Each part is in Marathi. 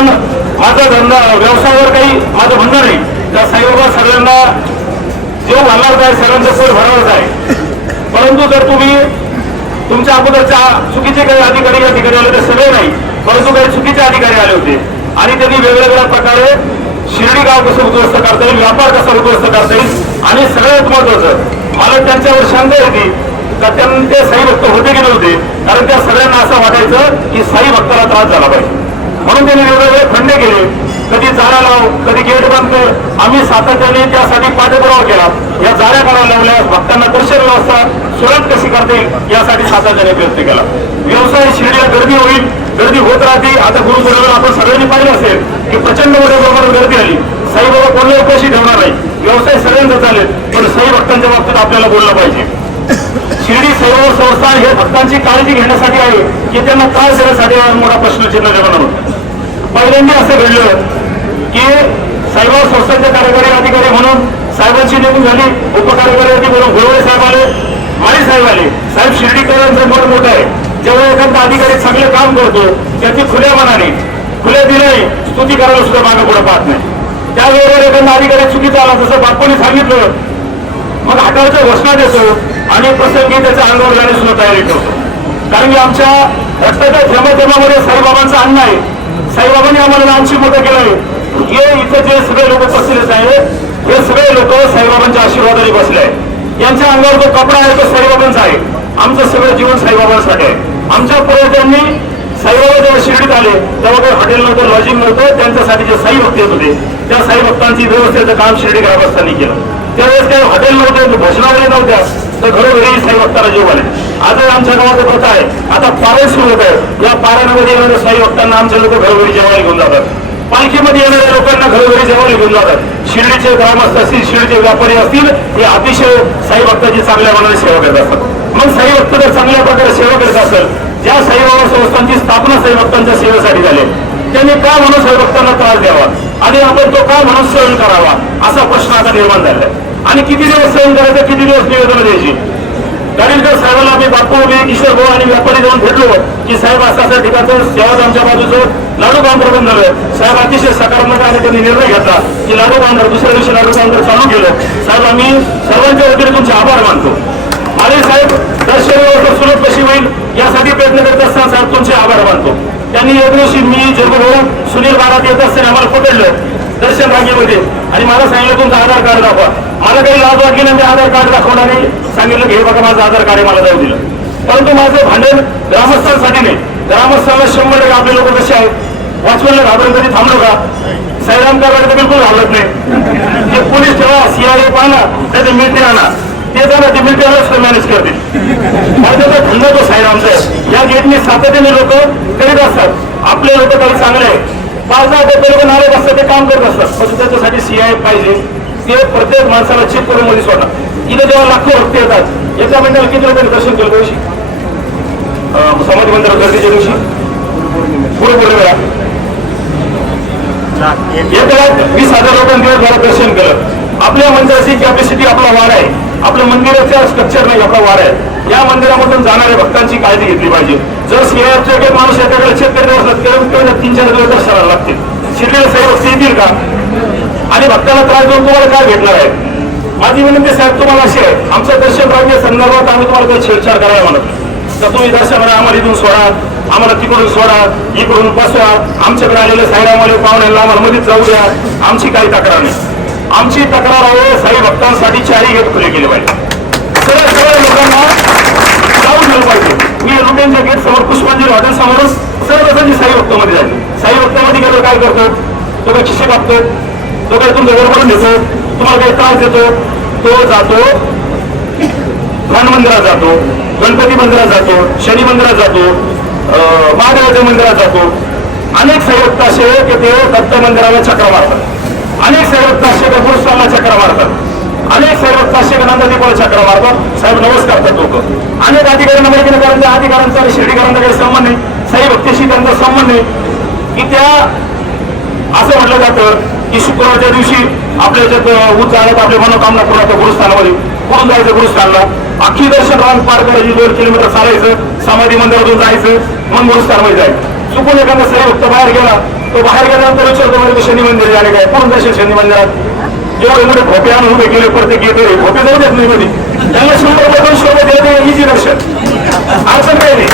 पण माझा धंदा व्यवसायावर काही माझं म्हणणं नाही. त्या साईबाबा सगळ्यांना जीव घालणार आहे सगळ्यांचं सोय भरवत आहे परंतु जर तुम्ही तुमच्या अगोदरच्या चुकीचे काही अधिकारी या ठिकाणी आले ते सगळे नाही. परंतु काही चुकीचे अधिकारी आले होते. आणि त्यांनी वेगवेगळ्या प्रकारे शिर्डी गाव कसं उद्ध्वस्त करता येईल व्यापार कसा उद्ध्वस्त करता येईल आणि सगळ्यात महत्वाचं मला त्यांच्यावर शंका येते का त्यांनी ते साई भक्त होते की नव्हते? कारण त्या सगळ्यांना असं वाटायचं की साई भक्ताला त्रास झाला पाहिजे. म्हणून त्यांनी वेगवेगळे खंडे केले. कधी जाळ्या लाव कधी गेट बंद. कर आम्ही सातत्याने त्यासाठी पाठपुरावा केला. या जाळ्या काढायला लावल्या. भक्तांना दर्शन व्यवस्था सुरत कशी करता येईल यासाठी सातत्याने प्रयत्न केला. व्यवसाय शिर्डीला गर्दी होईल. गर्दी होत राहते. आता गुरुपौर्णिमेला आपण सगळ्यांनी पाहिलं असेल की प्रचंड मोठ्या प्रमाणात गर्दी आली. साईबाबा कोणाला उपाशी ठेवणार नाही. व्यवसाय सगळ्यांचा चालेल पण साई भक्तांच्या बाबतीत आपल्याला बोललं पाहिजे. शिर्डी सेवा संस्था हे भक्तांची काळजी घेण्यासाठी आहे की त्यांना त्रास देण्यासाठी मोठा प्रश्नचिन्ह निर्माण होतं. पहिल्यांदा असं घडलं की साईबाबा संस्थांचे कार्यकारी अधिकारी म्हणून साहेबांची नेमणूक झाली उपकार्यकारी अधिकारी म्हणून गोळवळे साहेब आले माळी साहेब आले. साहेब शिर्डीकरांचं मत मोठं आहे. जेव्हा एखादा अधिकारी चांगलं काम करतो त्याची खुल्या मनाने खुल्या दिल्याने स्तुती करायला सुद्धा मागं पुढे पाहत नाही. त्याबरोबर एखादा अधिकारी चुकीचा आला जसं बाप्पाने सांगितलं मग हातावरच्या घोषणा देतो आणि प्रसंगी त्याच्या अंगावर जाणे सुद्धा तयारी ठेवतो कारण की आमच्या रक्ताच्या थेंबाथेंबामध्ये साईबाबांचं अन्न आहे. साईबाबांनी आम्हाला लहानशी मोठं केलं. आहे हे इथे जे सगळे लोक बसलेले आहेत हे सगळे लोक साईबाबांच्या आशीर्वादाने बसले आहेत. यांच्या अंगावर जो कपडा आहे तो साईबाबांचा आहे. आमचं सगळं जीवन साईबाबांसाठी आहे. आमच्या पर्यटकांनी साईबाबा जेव्हा शिर्डीत आले तेव्हा काही हॉटेल नव्हतं लॉजिंग नव्हतं. त्यांच्यासाठी जे साई भक्त येत होते त्या साई भक्तांची व्यवस्थेचं काम शिर्डी ग्रामस्थांनी केलं. त्यावेळेस काही हॉटेल नव्हते भोजनालय नव्हत्या. तर घरोघरी साई भक्ताला जीव आले. आजही आमच्या गावात प्रथा आहे. आता पारायण सुरू होत आहे या पारायणामध्ये येणाऱ्या साई भक्तांना आमचे लोक घरोघरी जेवायला घेऊन जातात. पालखीमध्ये येणाऱ्या लोकांना घरोघरी जेवायला घेऊन जातात. शिर्डीचे ग्रामस्थ असतील शिर्डीचे व्यापारी असतील हे अतिशय साई भक्ताची चांगल्या मनाने सेवा करत असतात. मग साई भक्त जर चांगल्या प्रकारे सेवा करत असेल ज्या साईबाबा संस्थांची स्थापना साई भक्तांच्या सेवेसाठी झाली त्यांनी का म्हणून साई भक्तांना त्रास द्यावा? आणि आपण तो का म्हणून सहन करावा? असा प्रश्न आता निर्माण झालाय आणि किती दिवस सहन करायचा? किती दिवस निवेदन द्यायची? गाडीलकर साहेबांना आम्ही बापू मी किशोर भाऊ आणि व्यापारी जाऊन भेटलो. की साहेब असा असं ठिकाणचं शेवट आमच्या बाजूचं लाडू काउंटर बंद झालं साहेब अतिशय सकारात्मक आणि त्यांनी निर्णय घेतला की लाडू बांधर दुसऱ्या दिवशी लाडू बांधर चालू केलं. साहेब आम्ही सर्वांच्या वतीने तुमचे आभार मानतो. माळे साहेब दर्शन व्यवस्था सुलभ कशी होईल यासाठी प्रयत्न करत असताना साहेब तुमचे आभार मानतो. त्यांनी एक दिवशी मी जगभाऊ सुनील बारात येत असताना आम्हाला पकडलं दर्शन रांगेमध्ये. आणि मला सांगितलं तुमचं आधार कार्ड दाखवा. मला काही लाज वाटली नाही मी आधार कार्ड दाखवणार सांगितलं की हे बघा माझं आधार कार्ड आहे मला जाऊ दिलं. परंतु माझं भांडण ग्रामस्थांसाठी नाही. ग्रामस्थांना शंभर टक्के आपले लोक कसे आहेत? वॉचमॅनला घाबरून कधी थांबलो का? सैराम करायला तर बिलकुल घाबरत नाही. जे पोलीस ठेवा सीआयए पाहना त्याचे मिळते आणा. ते जाणं ते मिळते मॅनेज करतील. भारताचा धंदा तो साईरामचा आहे या गेटने सातत्याने लोक करीत असतात. आपले लोक काही चांगले आहे पाच दहा टक्के लोक नाराज असतात ते काम करत असतात. पण त्याच्यासाठी सीआय पाहिजे. ते प्रत्येक माणसाला चेक करून मध्ये सोडणार. इथे जेव्हा लाखो भक्त येतात. एका महिन्याला किती लोकांनी दर्शन केलं दिवशी समाधी मंदिरात गर्दीच्या दिवशी? पुढे पुढे वेळा एका वीस हजार लोकांनी दिवसभरात दर्शन केलं. आपल्या मंदिराची कॅपॅसिटी आपला वाढ आहे. आपल्या मंदिराचा स्ट्रक्चर नाही आपला वाढ आहे. या मंदिरामधून जाणाऱ्या भक्तांची काळजी घेतली पाहिजे. जर सीआयएफचे माणूस याच्याकडे चेक करीत असतात तीन चार दिवस दर्शनाला लागतील. शिर्डीला साहेब भक्त येतील का? आणि भक्ताला त्रास देऊन तुम्हाला काय भेटणार आहे? माझी विनंती साहेब तुम्हाला अशी आहे. आमचं दर्शन राज्य संदर्भात आम्ही तुम्हाला काही छेडछाड करायला म्हणत तर तुम्ही दर्शनाला आम्हाला इथून सोडा आम्हाला तिकडून सोडा इकडून बसवा. आमच्याकडे आलेले साईरामाले पाहुण्याला आम्हाला मध्येच जाऊ द्या. आमची काही तक्रार नाही. आमची तक्रार आहे साई भक्तांसाठी चारी गेट खुले गेले पाहिजे. सगळ्या सगळ्या लोकांना जाऊ दिलं पाहिजे. मी रुपयांच्या गेट समोर पुष्पांजली हॉटेल समोरच सर्व साई भक्तामध्ये जाते साई भक्तामध्ये गेलो काय करतो तो काय खिशे तो काय तुमचं गडबडून देतो तुम्हाला काही त्रास देतो तो जातो. हनुमान मंदिरात जातो गणपती मंदिरात जातो शनी मंदिरात जातो महादेवाच्या मंदिरात जातो. अनेक साईभक्त असे की ते दत्त मंदिराला चक्र मारतात. अनेक साईभक्त असे ते गुरुस्थानला चक्र मारतात. अनेक साईभक्त असे का नंदादीपाला चक्र मारतात. साहेब नमस्कार करतात लोक अनेक अधिकाऱ्यांना माहिती नाही कारण त्या अधिकाऱ्यांचा आणि शिर्डीकरांचा काही संबंध नाही. साई भक्तीशी त्यांचा संबंध नाही. की त्या असं म्हटलं जातं की शुक्रवारच्या दिवशी आपल्या याच्यात ऊस जाण्यात आपली मनोकामना पूर्ण होतं गुरुस्थानामध्ये कुठून जायचं गुरुस्थानला. अख्खी दर्शन रांग पार करायची दोन किलोमीटर चालायचं समाधी मंदिरातून जायचं मग गुरुस्थानमध्ये जायचं. चुकून एखादा सही बाहेर गेला तो बाहेर गेल्यानंतर विचारतो म्हणजे शनी मंदिर झाले काय? कोण जाशील शनी मंदिरात. जेवढे मोठे भोपे आणून उभे केले प्रत्येक येते भोपे जाऊ देत नाही मध्ये. त्यांना शंभर रुपये दोनशे रुपये दिले इजी दर्शन अडचण काही नाही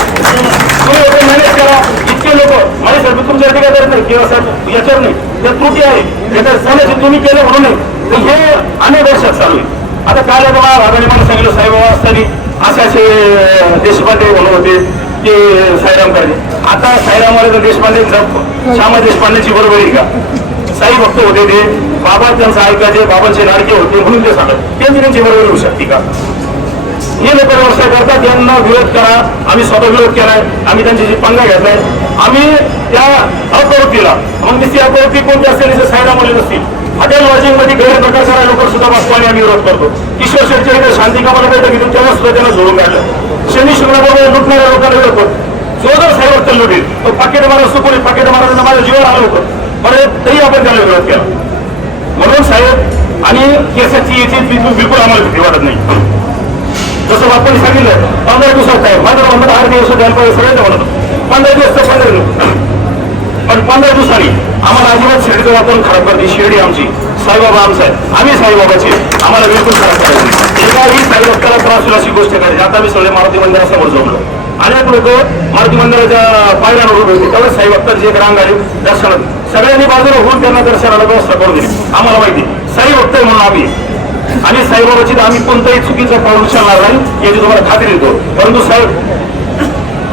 तुम्ही लोक मॅनेज करा इतके लोक माझे साहेब तुमच्या काय करत नाही किंवा साहेब याच्यावर नाही त्या त्रुटी आहे त्याच्या झाल्याचे तुम्ही केलं म्हणून नाही. हे अनेक वर्षात चालू आहे. आता काल आता मला भागाने मला सांगितलं साहेब असताना असे असे देशपांडे म्हणून होते ते साईराम करायचे आता साईरामवाले तर देशपांडे श्यामा देशपांडेची बरोबर आहे का? साई भक्त होते ते. बाबा त्यांचं ऐकायचे बाबांचे लाडके होते म्हणून ते सांगत. त्यांची त्यांची बरोबर होऊ शकते का? हे लोक व्यवसाय करतात त्यांना विरोध करा. आम्ही स्वतः विरोध केलाय. आम्ही त्यांची जी पंगा घेतलाय. आम्ही त्या अप्रवृत्तीला मग ती अप्रवृत्ती कोणती असेल जसे नसतील हॉटेल लॉजिंगमध्ये गैरप्रकार करा लोक सुद्धा बसतो आणि आम्ही विरोध करतो. किशोर शेट्टी इथे शांती कामाला काही घेतो तेव्हा सुद्धा त्यांना झोडून काढलं. शनी शुक्राबरोबर लुटणाऱ्या लोकांना विरोध करतो जो जर साहेब तर लुटेल तो पाकिट मारा असतो कोणी पाकिट मारा माझ्या जीवावर आलं होतं. बरं तरी आपण त्याला विरोध केला. म्हणून साहेब आणि केसाची याची बिलकुल बिलकुल आम्हाला भीती वाटत नाही. जसं आपण सांगितलं पंधरा दिवसात काय माझं पंधरा आठ दिवस द्यायला पाहिजे सगळ्यांना म्हणतो पंधरा दिवस तर पंधरा दिवस. पण पंधरा दिवसांनी आम्हाला अजिबात शिर्डीचं वातावरण खराब करते शिर्डी आमची. साईबाबा आमचा आहे. आम्ही साईबाबाचे. आम्हाला बिलकुल खराब करायची एकाही साईबाबाला त्रास होईल अशी गोष्ट करायची. आता मी सगळे मारुती मंदिरासमोर जमलो अनेक लोक मारुती मंदिराच्या पायऱ्यावर उभे होते. तेव्हा साईभक्तांची एक रांग आली दर्शनात सगळ्यांनी बाजूला होऊन त्यांना दर्शनाला व्यवस्था करून दिली. आम्हाला माहिती साई भक्त म्हणून आम्ही. आणि साईबाबाची तर आम्ही कोणताही चुकीचा पाऊल उचलणार नाही याची तुम्हाला खात्री देतो. परंतु साहेब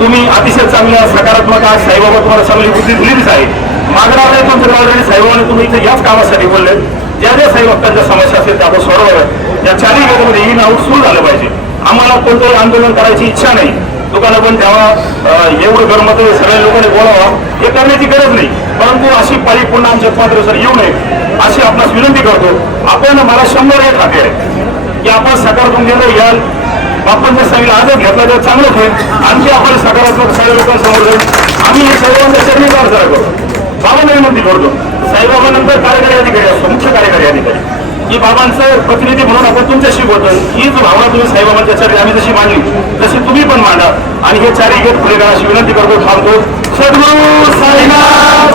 तुम्ही अतिशय चांगल्या सकारात्मक आज साईबाबा तुम्हाला चांगली बुद्धी दिलीच आहे. मागणार नाही तुमच्या ऑलरेडी साईबाबाने तुम्ही इथे याच कामासाठी बोलले ज्या ज्या साईभक्तांच्या समस्या असतील त्या आपण सोडवाव्यात. या चारही गेटमध्ये इन आउट सुरू झालं पाहिजे. आम्हाला कोणतंही आंदोलन करायची इच्छा नाही. दुकानं पण जेव्हा एवढं गरमत सगळ्या लोकांनी बोलावा. हे करण्याची गरज नाही. परंतु अशी पाळी पुन्हा आमच्या पात्र सर येऊ नये अशी आपणास विनंती करतो. आपण मला शंभर एक खाते आहे. की आपण सकारात्मक याल घ्याल आपण जर सांगितलं आजच घेतला तर चांगलं होईल आणखी आपण सकारात्मक सगळ्या लोकांसमोर जाईल आम्ही हे सर्वांच्या चरणी प्रार्थना करतो बाबांना विनंती करतो. साईबाबानंतर कार्यकारी अधिकारी असतो मुख्य कार्यकारी अधिकारी. की बाबांचं प्रतिनिधी म्हणून आपण तुमच्याशी बोलतो. ही जो भावना तुम्ही साईबाबांच्या चरणी आम्ही जशी मांडली तशी तुम्ही पण मांडा. आणि हे चारही गेट पुढे करा अशी विनंती करतो थांबतो. सद्गुरू साईनाथ